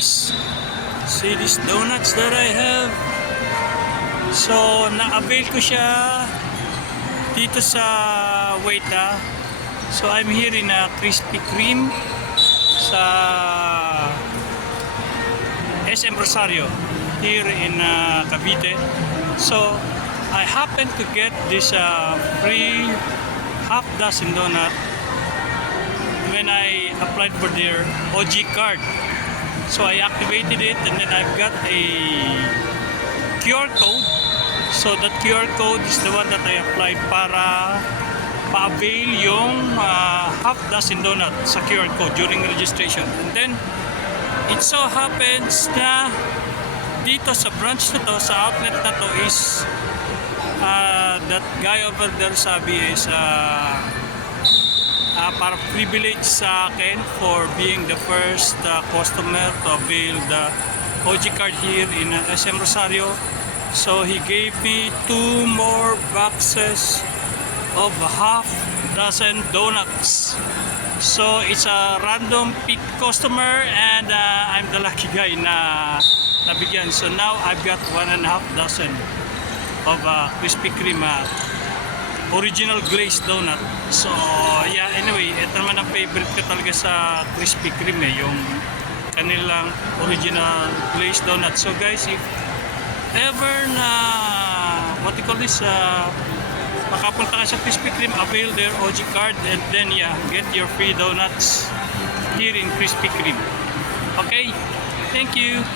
guys, see these donuts that I have. So na-avail ko siya dito sa Weta. So I'm here in a Krispy Kreme sa SM Rosario here in Cavite. So I happened to get this free half dozen donut when I applied for their OG card. So I activated it, and then I've got a QR code. So that QR code is the one that I applied para pa-avail yung half dozen donut sa QR code during registration. And then it so happens na dito sa branch na to, sa outlet na to is that guy over there sabi is para privilege sa akin for being the first customer to avail the OG card here in SM Rosario. So he gave me 2 more boxes of half dozen donuts. So it's a random pick customer, and I'm the lucky guy na nabigyan. So now I've got 1.5 dozen of Krispy Kreme original glazed donut. So yeah, anyway, ito naman ang favorite ko talaga sa Krispy Kreme, yung kanilang original glazed donut. So guys, if ever na what you call this, makapunta ka sa Krispy Kreme, avail their OG card, and then yeah, get your free donuts here in Krispy Kreme. Okay, thank you.